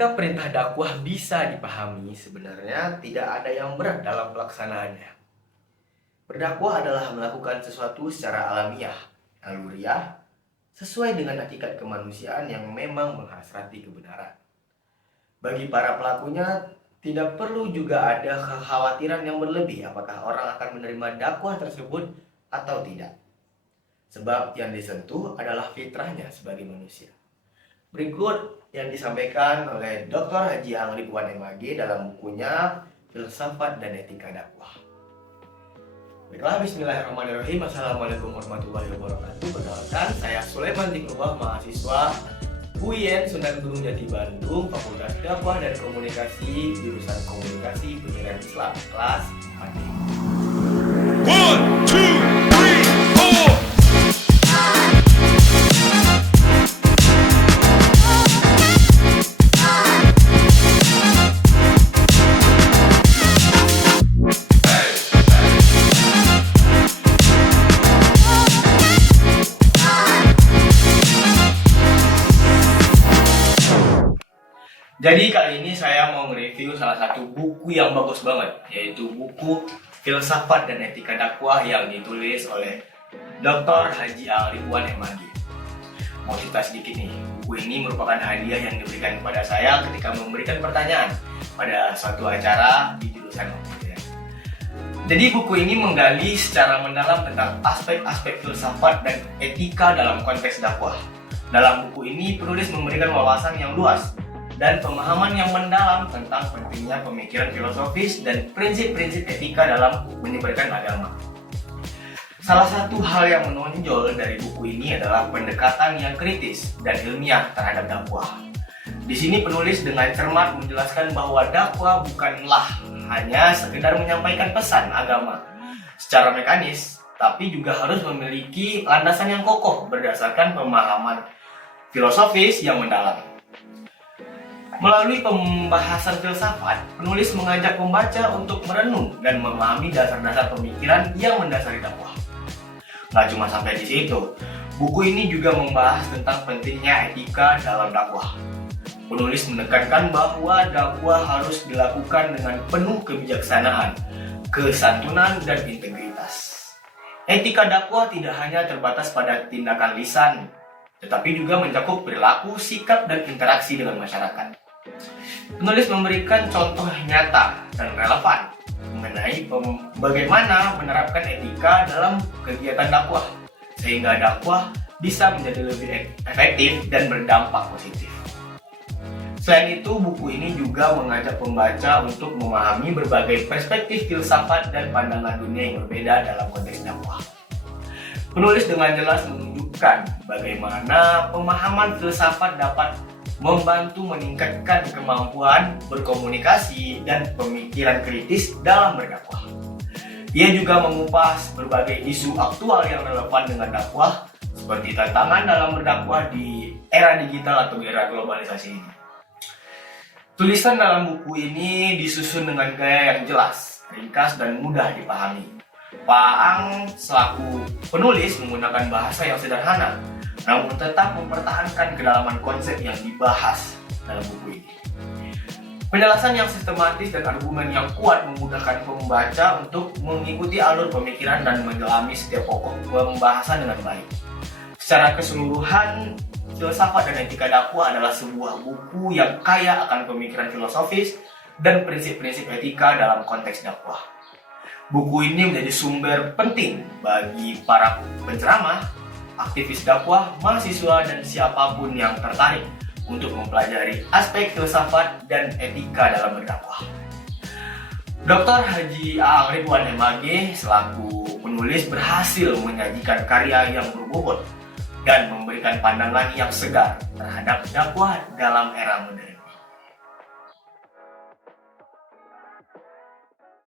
Ketika perintah dakwah bisa dipahami, sebenarnya tidak ada yang berat dalam pelaksanaannya. Berdakwah adalah melakukan sesuatu secara alamiah, naluriah, sesuai dengan hakikat kemanusiaan yang memang menghasrati kebenaran. Bagi para pelakunya, tidak perlu juga ada kekhawatiran yang berlebih apakah orang akan menerima dakwah tersebut atau tidak. Sebab yang disentuh adalah fitrahnya sebagai manusia. Berikut yang disampaikan oleh Dr. Haji Ang Ridwan MAG dalam bukunya Filsafat dan Etika Dakwah. Baiklah, bismillahirrahmanirrahim. Assalamualaikum warahmatullahi wabarakatuh. Perkenalkan, saya Sulaiman Zikrullah, mahasiswa UIN Sunan Gunung Jati Bandung, Fakultas Dakwah dan Komunikasi, jurusan Komunikasi Penyiaran Islam, kelas 4. 1, 2, 3, 4. Jadi kali ini saya mau nge-review salah satu buku yang bagus banget, yaitu buku Filsafat dan Etika Dakwah yang ditulis oleh Dr. Haji Ang Ridwan MAG. Mau cerita sedikit nih, buku ini merupakan hadiah yang diberikan kepada saya ketika memberikan pertanyaan pada suatu acara di jurusan waktu. Jadi buku ini menggali secara mendalam tentang aspek-aspek filsafat dan etika dalam konteks dakwah. Dalam buku ini penulis memberikan wawasan yang luas dan pemahaman yang mendalam tentang pentingnya pemikiran filosofis dan prinsip-prinsip etika dalam menyebarkan agama. Salah satu hal yang menonjol dari buku ini adalah pendekatan yang kritis dan ilmiah terhadap dakwah. Di sini penulis dengan cermat menjelaskan bahwa dakwah bukanlah hanya sekedar menyampaikan pesan agama secara mekanis, tapi juga harus memiliki landasan yang kokoh berdasarkan pemahaman filosofis yang mendalam. Melalui pembahasan filsafat, penulis mengajak pembaca untuk merenung dan memahami dasar-dasar pemikiran yang mendasari dakwah. Nggak cuma sampai di situ, buku ini juga membahas tentang pentingnya etika dalam dakwah. Penulis menekankan bahwa dakwah harus dilakukan dengan penuh kebijaksanaan, kesantunan, dan integritas. Etika dakwah tidak hanya terbatas pada tindakan lisan, tetapi juga mencakup perilaku, sikap, dan interaksi dengan masyarakat. Penulis memberikan contoh nyata dan relevan mengenai bagaimana menerapkan etika dalam kegiatan dakwah, sehingga dakwah bisa menjadi lebih efektif dan berdampak positif. Selain itu, buku ini juga mengajak pembaca untuk memahami berbagai perspektif filsafat dan pandangan dunia yang berbeda dalam konteks dakwah. Penulis dengan jelas menunjukkan bagaimana pemahaman filsafat dapat membantu meningkatkan kemampuan berkomunikasi dan pemikiran kritis dalam berdakwah. Ia juga mengupas berbagai isu aktual yang relevan dengan dakwah, seperti tantangan dalam berdakwah di era digital atau era globalisasi ini. Tulisan dalam buku ini disusun dengan gaya yang jelas, ringkas, dan mudah dipahami. Pak Ang selaku penulis menggunakan bahasa yang sederhana, namun tetap mempertahankan kedalaman konsep yang dibahas dalam buku ini. Penjelasan yang sistematis dan argumen yang kuat memudahkan pembaca untuk mengikuti alur pemikiran dan menyelami setiap pokok pembahasan dengan baik. Secara keseluruhan, Filsafat dan Etika Dakwah adalah sebuah buku yang kaya akan pemikiran filosofis dan prinsip-prinsip etika dalam konteks dakwah. Buku ini menjadi sumber penting bagi para penceramah, aktivis dakwah, mahasiswa, dan siapapun yang tertarik untuk mempelajari aspek filsafat dan etika dalam berdakwah. Dr. Haji Ang Ridwan MAG selaku penulis berhasil menyajikan karya yang berbobot dan memberikan pandangan yang segar terhadap dakwah dalam era modern.